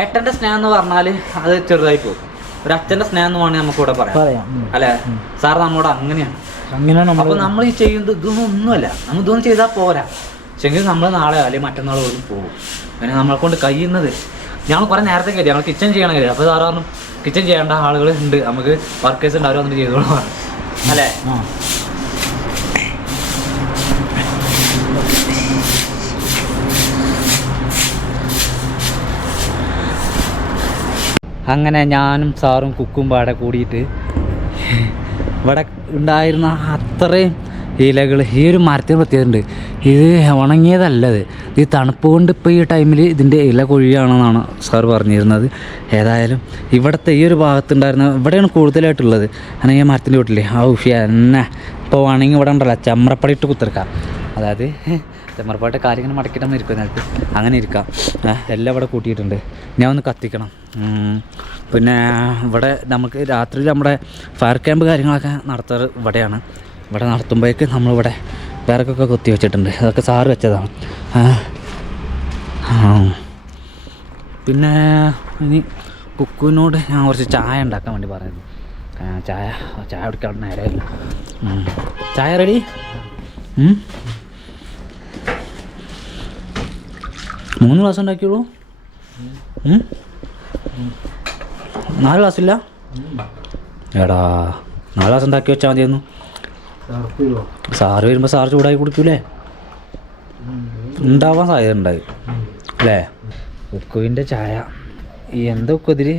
ഏട്ടന്റെ സ്നേഹം എന്ന് പറഞ്ഞാല് അത് ചെറുതായി പോകും. ഒരു അച്ഛന്റെ സ്നേഹം എന്ന് വേണമെങ്കിൽ നമുക്കിവിടെ പറയാം അല്ലെ. സാർ നമ്മളോട് അങ്ങനെയാണ്. അപ്പൊ നമ്മൾ ഈ ചെയ്യുന്നത് ഇതൊന്നും ഒന്നുമല്ല, നമ്മൾ ഇതൊന്നും ചെയ്താൽ പോരാ. പക്ഷെങ്കിൽ നമ്മൾ നാളെ അല്ലെങ്കിൽ മറ്റന്നാൾ പോലും പോകും. പിന്നെ നമ്മളെ കൊണ്ട് കഴിയുന്നത് ഞങ്ങൾ കുറെ നേരത്തെ കയറി, ഞങ്ങൾ കിച്ചൺ ചെയ്യണം കയറി. അപ്പോൾ സാറ് പറഞ്ഞു കിച്ചൺ ചെയ്യേണ്ട ആളുകൾ ഉണ്ട്, നമുക്ക് വർക്കേഴ്സ് ഉണ്ട്, അവർ വന്നിട്ട് ചെയ്തോളൂ അല്ലേ. അങ്ങനെ ഞാനും സാറും കുക്കും പാടെ കൂടിയിട്ട് ഇവിടെ ഉണ്ടായിരുന്ന അത്രയും ഇലകൾ, ഈ ഒരു മരത്തിന് പ്രത്യേകതയുണ്ട്, ഇത് ഉണങ്ങിയതല്ലത്, ഈ തണുപ്പ് കൊണ്ട് ഇപ്പോൾ ഈ ടൈമിൽ ഇതിൻ്റെ ഇല കൊഴിയാണെന്നാണ് സാർ പറഞ്ഞിരുന്നത്. ഏതായാലും ഇവിടുത്തെ ഈ ഒരു ഭാഗത്തുണ്ടായിരുന്ന ഇവിടെയാണ് കൂടുതലായിട്ടുള്ളത്. അല്ലെങ്കിൽ മരത്തിൻ്റെ വീട്ടിൽ എന്നെ ഇപ്പോൾ വേണമെങ്കിൽ ഇവിടെ ഉണ്ടല്ലോ ചമ്രപ്പടി ഇട്ട് കുത്തിറക്കാം. അതായത് ചെമ്മർപ്പാട്ട് കാലിങ്ങനെ മടക്കിയിട്ടൊന്നും ഇരിക്കും നേരത്ത്, അങ്ങനെ ഇരിക്കാം. എല്ലാം ഇവിടെ കൂട്ടിയിട്ടുണ്ട്. ഞാൻ ഒന്ന് കത്തിക്കണം. പിന്നെ ഇവിടെ നമുക്ക് രാത്രി നമ്മുടെ ഫയർ ക്യാമ്പ് കാര്യങ്ങളൊക്കെ നടത്താറ് ഇവിടെയാണ്. ഇവിടെ നടത്തുമ്പോഴേക്ക് നമ്മളിവിടെ വിറകൊക്കെ കുത്തി വെച്ചിട്ടുണ്ട്, അതൊക്കെ സാറ് വെച്ചതാണ്. പിന്നെ ഇനി കുക്കുവിനോട് ഞാൻ കുറച്ച് ചായ ഉണ്ടാക്കാൻ വേണ്ടി പറയുന്നു. ചായ കുടിക്കാൻ നേരമില്ല. ചായ റെഡി? 3 ഗ്ലാസ് ഉണ്ടാക്കിയുള്ളൂ? 4 ഗ്ലാസ്സില്ല? എടാ 4 ഗ്ലാസ് ഉണ്ടാക്കി വെച്ചാൽ മതിയായിരുന്നു. സാറ് വരുമ്പോൾ സാറ് ചൂടാക്കി കുടിക്കൂലേ? ഉണ്ടാവാൻ സാധ്യത ഉണ്ടായി അല്ലേ? ഉക്കുവിൻ്റെ ചായ എന്തോ കുതിരി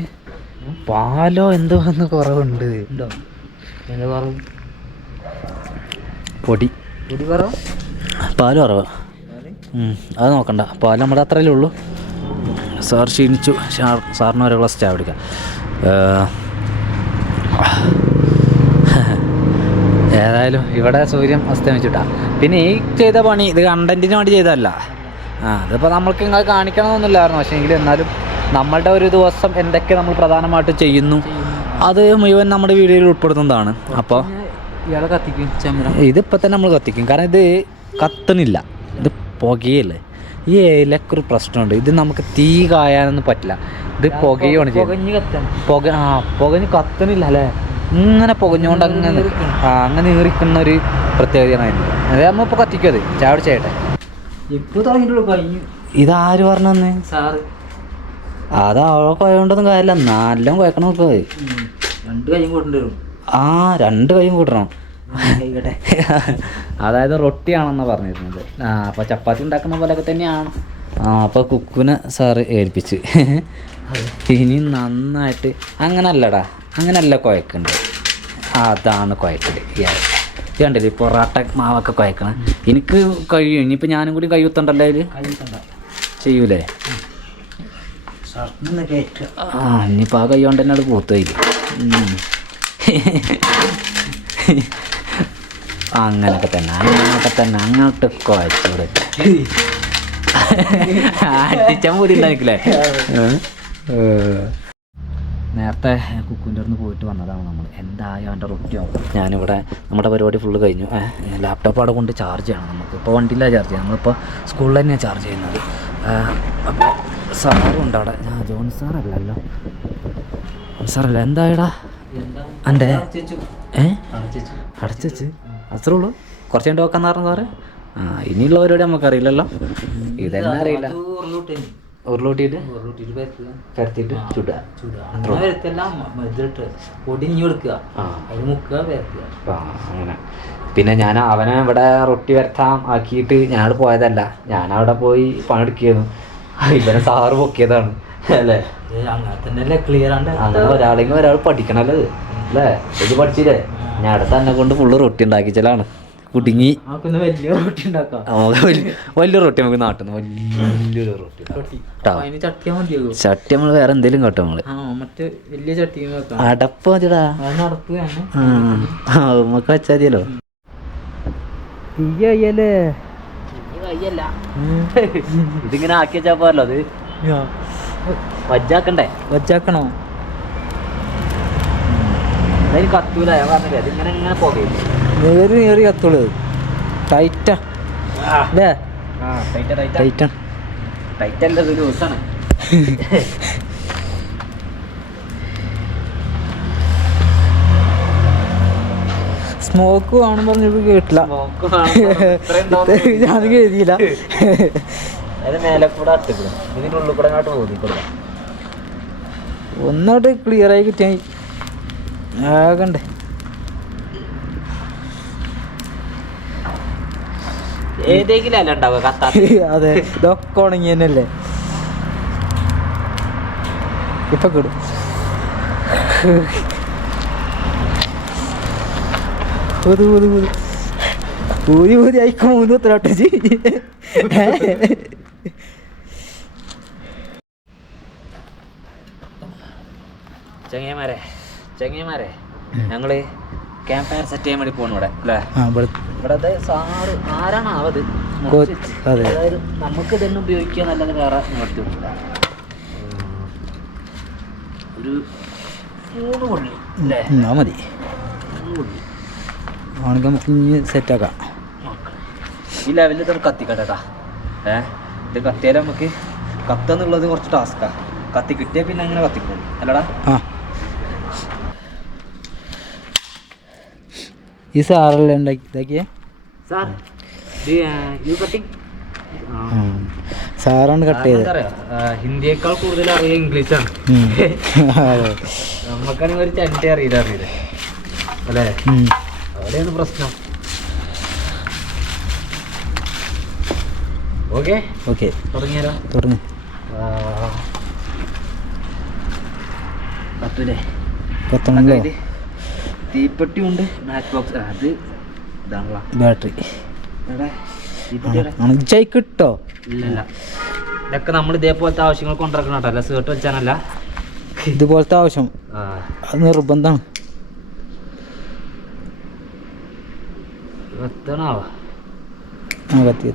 പാലോ എന്തോ ഒന്ന് കുറവുണ്ട്. ഉണ്ടോ? എന്താ കുറവ്? പൊടി കുറവ്, പാല് കുറവ്. അത് നോക്കണ്ട, പാല് നമ്മുടെ അത്രയല്ലേ ഉള്ളൂ. സാർ ക്ഷീണിച്ചു, സാറിന് ഓരോ ഗ്ലാസ് ചായ കുടിക്കാം. ഏതായാലും ഇവിടെ സൂര്യൻ അസ്തമിച്ചിട്ടാ. പിന്നെ ഈ ചെയ്ത പണി ഇത് കണ്ടന്റിന് വേണ്ടി ചെയ്തതല്ല. അതിപ്പോൾ നമ്മൾക്ക് നിങ്ങൾ കാണിക്കണമെന്നൊന്നുമില്ലായിരുന്നു. പക്ഷേ എങ്കിലും എന്നാലും നമ്മളുടെ ഒരു ദിവസം എന്തൊക്കെ നമ്മൾ പ്രധാനമായിട്ട് ചെയ്യുന്നു അത് മുഴുവൻ നമ്മുടെ വീഡിയോയിൽ ഉൾപ്പെടുത്തുന്നതാണ്. അപ്പോൾ ഇയാളെ കത്തിക്കും ചമ്മ. ഇതിപ്പോൾ തന്നെ നമ്മൾ കത്തിക്കും, കാരണം ഇത് കത്തണില്ല, ഇത് പുകയല്ലേ. ഈ ഇലക്കൊരു പ്രശ്നമുണ്ട്, ഇത് നമുക്ക് തീ കായാനൊന്നും പറ്റില്ല, ഇത് പുകയാണ് പുകഞ്ഞ് കത്തണില്ല അല്ലേ. ഇങ്ങനെ പുകഞ്ഞുകൊണ്ട് അങ്ങനെ നീറിക്കുന്ന ഒരു പ്രത്യേകതയാണ് അതിന്. അതെ നമ്മളിപ്പോൾ കത്തിക്കും. അത് ചായ ചെയ്യട്ടെ. ഇപ്പോൾ തുടങ്ങിയിട്ടുള്ളൂ, കഴിഞ്ഞു. ഇതാര് പറഞ്ഞു സാറ്? അത് അവളെ കുഴക്കൊണ്ടൊന്നും കാര്യമില്ല, നല്ല കുഴക്കണം നോക്കുക. 2 കൈയും കൂട്ടേണ്ടി വരും. 2 കൈയും കൂട്ടണം. അതായത് റൊട്ടിയാണെന്നാണ് പറഞ്ഞിരുന്നത്. അപ്പോൾ ചപ്പാത്തി ഉണ്ടാക്കുന്ന പോലെയൊക്കെ തന്നെയാണ്. അപ്പോൾ കുക്കുവിനെ സാറ് ഏൽപ്പിച്ച്. ഇനി നന്നായിട്ട് അങ്ങനല്ലടാ, അങ്ങനല്ല കുഴക്കുന്നുണ്ട്, അതാണ് കുഴക്കൽ. ഇത് കണ്ടില്ലേ പൊറാട്ട മാവൊക്കെ കുഴക്കണം. എനിക്ക് കഴിയും, ഇനിയിപ്പോൾ ഞാനും കൂടി കൈ കുത്തണ്ടല്ലോ അതിൽ. ചെയ്യൂലേ? ഇനിയിപ്പോൾ ആ കൈ കൊണ്ട് തന്നെ അത് പൂത്തായി. അങ്ങനൊക്കെ തന്നെ അങ്ങോട്ട് കുഴച്ചൂടെ അടിച്ചാൽ മതി ഉണ്ടായിരിക്കില്ലേ. നേരത്തെ കുക്കുവിൻ്റെ അടുത്ത് പോയിട്ട് വന്നതാണ് നമ്മൾ. എന്തായാലും അവൻ്റെ റൊട്ടിയോ. ഞാനിവിടെ നമ്മുടെ പരിപാടി ഫുള്ള് കഴിഞ്ഞു. ലാപ്ടോപ്പ് അവിടെ കൊണ്ട് ചാർജ് ചെയ്യണം നമുക്ക്. ഇപ്പോൾ വണ്ടിയിലാണ് ചാർജ് ചെയ്യുന്നത്, നമ്മളിപ്പോൾ സ്കൂളിൽ തന്നെയാണ് ചാർജ് ചെയ്യുന്നത്. അപ്പോൾ സാറും ഉണ്ട് അവിടെ. ജോൺ സാറല്ലല്ലോ, സാറല്ല. എന്തായടാ എൻ്റെ അടച്ചു അത്രേ ഉള്ളൂ? കുറച്ച് കഴിഞ്ഞ് വെക്കാന്ന് പറഞ്ഞു സാറ്. ഇനിയുള്ള പരിപാടി നമുക്കറിയില്ലല്ലോ, ഇതെന്നെ അറിയില്ല. ഉരുളൂട്ടിയിട്ട് പരത്തിയിട്ട് ചുടുക. അങ്ങനെ. പിന്നെ ഞാൻ അവനെ ഇവിടെ റൊട്ടി വരത്താൻ ആക്കിയിട്ട് ഞാനവിടെ പോയതല്ല, ഞാനവിടെ പോയി പണിയെടുക്കുന്നു. ഇവനെ സാറ് പൊക്കിയതാണ് അല്ലേ. അങ്ങനെ ഒരാളെങ്കിലും ഒരാൾ പഠിക്കണല്ലോ അല്ലേ. ഇത് പഠിച്ചില്ലേ? ഞാൻ അടുത്ത് തന്നെ കൊണ്ട് ഫുള്ള് റൊട്ടി ഉണ്ടാക്കിച്ചാലാണ് കുടുങ്ങി. വലിയ റൊട്ടി ഉണ്ടാക്കാം, വലിയ റൊട്ടി നമുക്ക് നാട്ടിൽ നിന്ന് വലിയൊരു റൊട്ടി ചട്ടി നമ്മൾ വേറെ എന്തെങ്കിലും കേട്ടോ നമ്മള്. മറ്റേ വലിയ ചട്ടി അടപ്പ് മതിടാ, നമുക്ക് വെച്ചാൽ മതിയല്ലോ. തീയല്ലേ കയ്യല്ല ഇതിങ്ങനെ ആക്കി വെച്ചാ പോരല്ലോ അത് വജ്ജാക്കണ്ടേ വച്ചാക്കണോ അതായത് കത്തൂല ഞാൻ പറഞ്ഞില്ലേ അതിങ്ങനെ ഇങ്ങനെ പോകും നേറി കത്തുള്ളൂ ടൈറ്റാ അല്ലേ ടൈറ്റാണ് ടൈറ്റ് അല്ല ഇത് ലൂസാണ് സ്മോക്ക് വേണം പറഞ്ഞപ്പോ കേട്ടില്ല ഞാൻ എഴുതിയില്ല അതിന് മേലെ കൂടെ അട്ടിക്കണം ഇതിൻ്റെ ഉള്ളിൽ കൂടെ അങ്ങോട്ട് ഓതിക്കൊടുക്കാം ഒന്നോട്ട് ക്ലിയർ ആയി കിട്ടിയാൽ ആകണ്ടേ ഏതെങ്കിലും അല്ല ഉണ്ടാവുക കത്താ അതെ ഇതൊക്കെ ഉണങ്ങി തന്നെയല്ലേ ഇപ്പൊ കിടും ഊതി അയക്കും 3 ഉത്തരവാട്ടെ ചെങ്ങന്മാരെ ഞങ്ങള് ക്യാമ്പ് ഫയർ സെറ്റ് ചെയ്യാൻ വേണ്ടി പോകണം ഇവിടെ അല്ലേ ഇവിടെ സാറ് ആരാണാവത് അതായത് നമുക്ക് തന്നെ ഉപയോഗിക്കുക നല്ലത് വേറെ നിർത്തിയിട്ടില്ല ഒരു 3 കൊള്ളി അല്ലേ മതി ആണെങ്കിൽ നമുക്ക് ഇനി സെറ്റാക്കാം ഈ ലെവലിൽ ഇത് കത്തിക്കട്ടെട്ടാ ഇത് കത്തിയാൽ നമുക്ക് കത്തുന്നുള്ളത് കുറച്ച് ടാസ്ക്കാ കത്തി കിട്ടിയാൽ പിന്നെ അങ്ങനെ കത്തിക്കോളൂ അല്ലടാ ആ ഈ സാറല്ലേ ഇതാക്കിയേ സാർ കട്ടിങ് സാറാണ് കട്ട് ചെയ്തത് ഹിന്ദിയേക്കാൾ കൂടുതൽ അറിയാം ഇംഗ്ലീഷാണ് നമുക്കാണെങ്കിൽ ഒരു ചണ്ടി അറിയില്ല അല്ലേ അവിടെയാണ് പ്രശ്നം ഓക്കെ ഓക്കെ തുടങ്ങിയാലോ തുടങ്ങി കത്തൂലേ കത്തണല്ലോ തീപ്പെട്ടി ഉണ്ട് മാച്ച് ബോക്സ് അത് ഇതാണല്ലോ ബാറ്ററി എവിടെ തീപ്പെട്ടി ജയ് കിട്ടോ ഇല്ലല്ല ഇതൊക്കെ നമ്മൾ ഇതേപോലത്തെ ആവശ്യങ്ങൾ കൊണ്ടിറക്കണം കേട്ടോ അല്ല സേർട്ട് വെച്ചാനല്ല ഇതുപോലത്തെ ആവശ്യം അത് നിർബന്ധമാണ് കത്തണാവാ കത്തി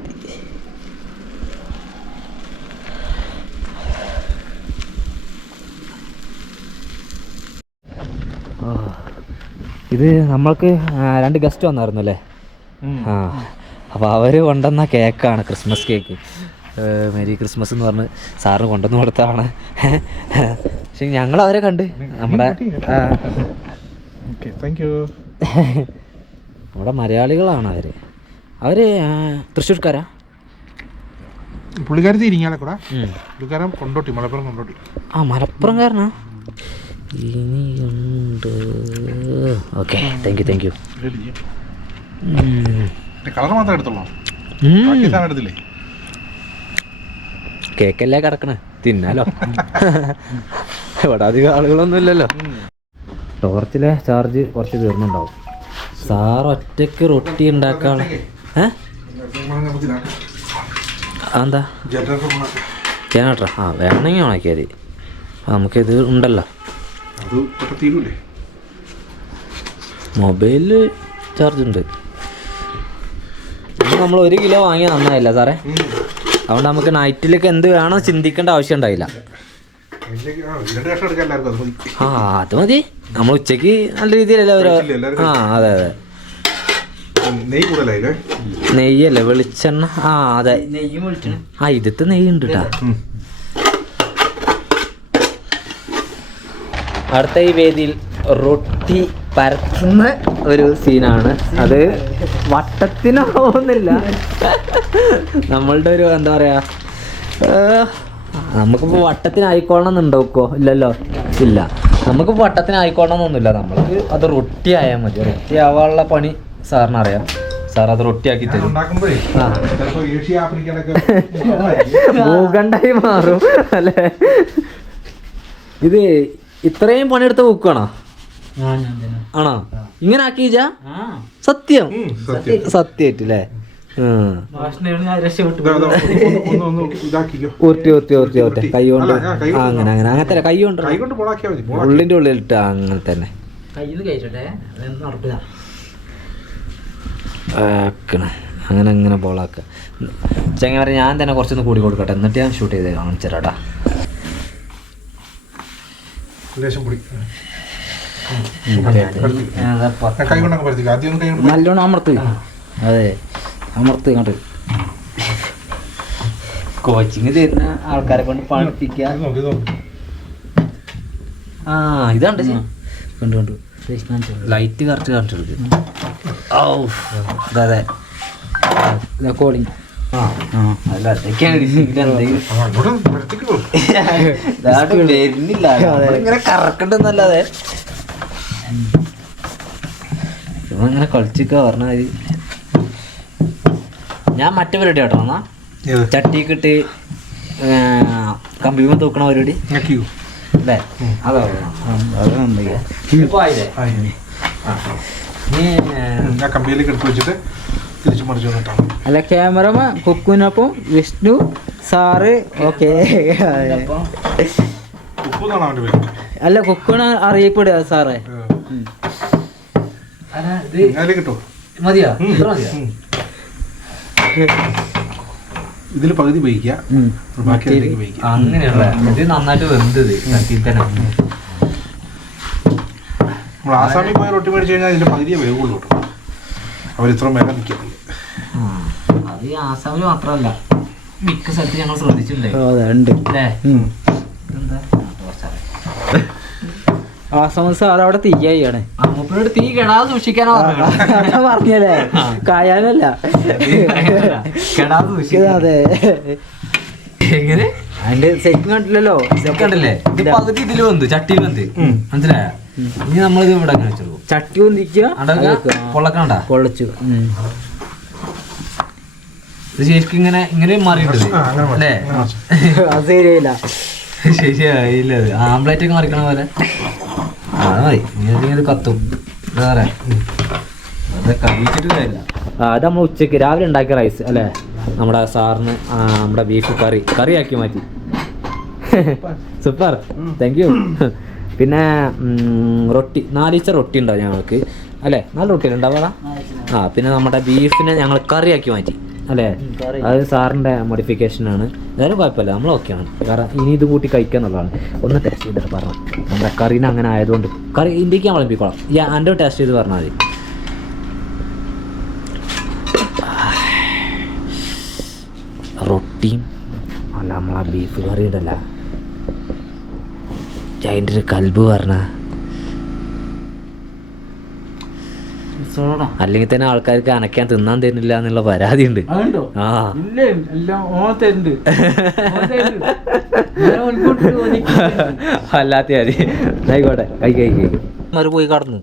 ഇത് നമ്മൾക്ക് 2 ഗസ്റ്റ് വന്നായിരുന്നു അല്ലേ അപ്പോൾ അവർ കൊണ്ടുവന്ന കേക്കാണ് ക്രിസ്മസ് കേക്ക് മെരി ക്രിസ്മസ് എന്ന് പറഞ്ഞ് സാറിന് കൊണ്ടുവന്ന് കൊടുത്തതാണ് പക്ഷെ ഞങ്ങൾ അവരെ കണ്ട് നമ്മുടെ നമ്മുടെ മലയാളികളാണ് അവർ തൃശ്ശൂർക്കാരാ പുള്ളിക്കാരത്തി ഇരിങ്ങാലക്കുട പുള്ളിക്കാരൻ കൊണ്ടോട്ടി മലപ്പുറം കൊണ്ടോട്ടി മലപ്പുറംകാരനാ ഇനിയുണ്ട് ഓക്കെ താങ്ക് യു കളർ മാത്രം എടുത്തോളൂ എടുത്തില്ലേ കേക്കല്ലേ കിടക്കണേ തിന്നാലോ ഇവിടെ അധികം ആളുകളൊന്നും ഇല്ലല്ലോ ടോർച്ചിലെ ചാർജ് കുറച്ച് തീർന്നുണ്ടാവും സാർ ഒറ്റയ്ക്ക് റൊട്ടി ഉണ്ടാക്കാണ് എന്താ ജനറേറ്റർ വേണമെങ്കിൽ ഓണാക്കിയാൽ മതി നമുക്കിത് ഉണ്ടല്ലോ മൊബൈലിൽ ചാർജ് ഉണ്ട് നമ്മൾ 1 കിലോ വാങ്ങിയാൽ നന്നായില്ല സാറേ അതുകൊണ്ട് നമുക്ക് നൈറ്റിലേക്ക് എന്ത് വേണോ ചിന്തിക്കേണ്ട ആവശ്യം ഉണ്ടായില്ല അത് മതി നമ്മൾ ഉച്ചക്ക് നല്ല രീതിയിലല്ലേ അതെ നെയ്യല്ലേ വെളിച്ചെണ്ണ അതെ ഇതിത്തെ നെയ്യ് ഉണ്ട് കേട്ടാ അടുത്ത ഈ വേദിയിൽ റൊട്ടി പരത്തുന്ന ഒരു സീനാണ് അത് വട്ടത്തിനോ പോകുന്നില്ല നമ്മളുടെ ഒരു എന്താ പറയാ നമുക്കിപ്പോൾ വട്ടത്തിനായിക്കോളണം എന്നുണ്ടോക്കോ ഇല്ലല്ലോ ഇല്ല നമുക്കിപ്പോൾ വട്ടത്തിനായിക്കോളണമെന്നൊന്നുമില്ല നമ്മൾക്ക് അത് റൊട്ടി ആയാൽ മതി റൊട്ടി ആവാനുള്ള പണി സാറിനറിയാം സാർ അത് റൊട്ടിയാക്കി തരും ഭൂഖണ്ഡായി മാറും അല്ലേ ഇത് ഇത്രയും പണിയെടുത്ത് ബുക്കാണോ ആണോ ഇങ്ങനെ ആക്കിച്ചാ സത്യം സത്യായിട്ടില്ലേ കൈ കൊണ്ട് അങ്ങനത്തെ കൈ കൊണ്ട് ഉള്ളിന്റെ ഉള്ളിലിട്ട് അങ്ങനെ തന്നെ അങ്ങനെ അങ്ങനെ ബോളാക്കുക. ചെങ്ങനെ പറയാം ഞാൻ തന്നെ കുറച്ചൊന്ന് കൂടി കൊടുക്കട്ടെ, എന്നിട്ട് ഞാൻ ഷൂട്ട് ചെയ്ത് കാണിച്ചേരാട്ടാ. ലേശം പൊടി. കൈ കൊണ്ടൊക്കെ പരത്തിക്കുക. ആദ്യം ഒന്ന് കൈ കൊണ്ട് നല്ലോണം അമർത്ത്. അതെ, അമർത്ത് ഇങ്ങോട്ട്. കോച്ചിങ് തരുന്ന ആൾക്കാരെ കൊണ്ട് പഠിപ്പിക്കുക. ഇത് നോക്ക്, ഇത് നോക്ക്. ആ ഇതാണ്ട് കണ്ടു കണ്ടു. Light correct കാണിച്ചെടുക്കും. ഓ അതെ കോളിങ്. ആ അല്ല അതൊക്കെയാണ് എന്തെങ്കിലും ആ, ഇവിടെ പരത്തിക്കോ. വരുന്നില്ല, ഇങ്ങനെ കറക്കണ്ടെന്നല്ലാതെ ഇങ്ങനെ കളിച്ചിക്ക പറഞ്ഞാൽ. ഞാൻ മറ്റേ പരിപാടി കേട്ടോ എന്നാ ഏത്? ചട്ടിക്കിട്ട് കമ്പിമ തൂക്കണ പരിപാടി ഞെക്കിയോ? അല്ലേ? അതോ അത് നന്നായി. ഇപ്പൊ ആയില്ലേ? നീ ഞാൻ കമ്പിയിലേക്ക് എടുത്ത് വെച്ചിട്ട് തിരിച്ചു മറിച്ച് വന്നിട്ടാണ്. അല്ല, ക്യാമറ കുക്കുവിനൊപ്പം വിഷ്ണു സാറ്. ഓക്കെ. ഉപ്പ് എന്നാണ് അവൻ്റെ പേര്. അല്ല, കുക്കുവിന് അറിയപ്പെടുക സാറേ. അതിലേക്ക് കിട്ടോ? മതിയോ? ഇത്ര മതിയോ? ഇതിൽ പകുതി ഉപയോഗിക്കുക, ബാക്കി അതിലേക്ക് ഉപയോഗിക്കുക. അങ്ങനെയുള്ള ഇത് നന്നായിട്ട് വെന്തത് ചട്ടിയിൽ തന്നെ. നമ്മൾ ആസാമിൽ പോയി റൊട്ടി മേടിച്ച് കഴിഞ്ഞാൽ ഇതിൻ്റെ പകുതിയെ വേവുള്ളൂ കേട്ടോ. അവർ ഇത്ര മേലെ നിൽക്കുന്നില്ല. അത് ഈ ആസാമിൽ മാത്രമല്ല, മിക്ക സ്ഥലത്ത് ഞങ്ങൾ ശ്രദ്ധിച്ചിട്ടുണ്ടേ ഉണ്ട്. അല്ലേ? എന്താ ആസാമ സാർ അവിടെ തീയാണ്. മൂപ്പരോട് തീ കെടാതെ സൂക്ഷിക്കാനോ പറഞ്ഞല്ലേ, കായാനല്ല, കെടാതെ സൂക്ഷിക്കാൻ. അതെ. എങ്ങനെ അതിന്റെ സെറ്റ് കണ്ടില്ലല്ലോ. കണ്ടില്ലേ? ഇത് പകുതി ഇതിൽ വന്നു, ചട്ടിയിൽ വന്ന്. മനസ്സിലായ? ഇനി നമ്മളിത് ഇവിടെ അങ്ങനെ വെച്ചെടുക്കും. ചട്ടി ഒന്നിക്കുക, പൊള്ളക്കണ്ട പൊള്ളച്ചു. ഇത് ശരിക്കും ഇങ്ങനെ ഇങ്ങനെ മാറിയിട്ടുണ്ട് അല്ലേ? അത് ശരിയായില്ല. ശരിയായില്ല. ആംപ്ലേറ്റ് ഒക്കെ മറിക്കണ പോലെ അത് മതി. ഇങ്ങനെ കത്തും. വേറെ അത് കഴിച്ചിട്ട് കാര്യമില്ല. അത് നമ്മൾ ഉച്ചക്ക് രാവിലെ ഉണ്ടാക്കിയ റൈസ് അല്ലേ? നമ്മുടെ സാറിന് നമ്മുടെ ബീഫ് കറിയാക്കി മാറ്റി. Super, thank you. പിന്നെ റൊട്ടി 4 ഈച്ച റൊട്ടി ഉണ്ടാവും ഞങ്ങൾക്ക് അല്ലേ? 4 റൊട്ടി ഉണ്ടാവാ. ആ പിന്നെ നമ്മുടെ ബീഫിനെ ഞങ്ങൾ കറിയാക്കി മാറ്റി അല്ലേ? അത് സാറിൻ്റെ മോഡിഫിക്കേഷനാണ്. എന്തായാലും കുഴപ്പമില്ല, നമ്മൾ ഓക്കെയാണ്. കാരണം ഇനി ഇത് കൂട്ടി കഴിക്കുക എന്നുള്ളതാണ്. ഒന്ന് ടേസ്റ്റ് ചെയ്തിട്ട് പറഞ്ഞു. നമ്മുടെ കറീനെ അങ്ങനെ ആയതുകൊണ്ട് കറി ഇന്ത്യക്ക് നമ്മൾ എമ്പിക്കോളാം. എൻ്റെ ടേസ്റ്റ് ചെയ്ത് പറഞ്ഞാൽ മതി. റൊട്ടിയും അല്ല നമ്മളാ ബീഫ് കറി ഉണ്ടല്ല, അതിൻ്റെ ഒരു കൽബ് പറഞ്ഞ. അല്ലെങ്കിൽ തന്നെ ആൾക്കാർക്ക് അനക്കാൻ തിന്നാൻ തരുന്നില്ല എന്നുള്ള പരാതി ഉണ്ട്. ആ അല്ലാത്ത മതി. ആയിക്കോട്ടെ, എല്ലാവരും പോയി കടന്നു.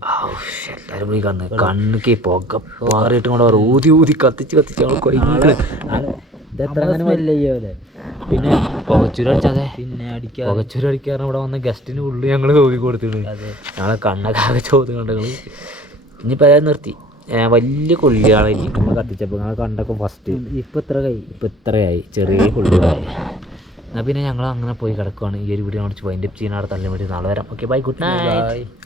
എല്ലാവരും പോയി കടന്നു. കണ്ണുക്ക് പുക പാറിയിട്ട് കൊണ്ട് ഊതി ഊതി കത്തിച്ച് ഞങ്ങൾ പിന്നെ പുകച്ചൂരടിച്ചാതെ പുകച്ചൂരടിക്കാറ് ഇവിടെ വന്ന ഗസ്റ്റിന് ഉള്ളിൽ ഞങ്ങൾ ഊതി കൊടുത്തിട്ടുണ്ട്. ഞങ്ങളെ കണ്ണൊക്കെ ചോദ്യം കണ്ടങ്ങൾ. ഇനിയിപ്പോൾ അതായത് നിർത്തി. വലിയ കൊള്ളികളായി നമ്മൾ കത്തിച്ചപ്പോൾ ഞങ്ങൾ കണ്ടൊക്കെ ഫസ്റ്റ്. ഇപ്പം ഇത്രയായി ചെറിയ കൊള്ളികളായി. എന്നാൽ പിന്നെ ഞങ്ങൾ അങ്ങനെ പോയി കിടക്കുവാണ്. ഈ ഒരു വീഡിയോ കാണിച്ച് വൈൻഡപ്പ് ചെയ്യാൻ അവിടെ തള്ളി വേണ്ടി നാളെ വരാം. Okay bye, good night.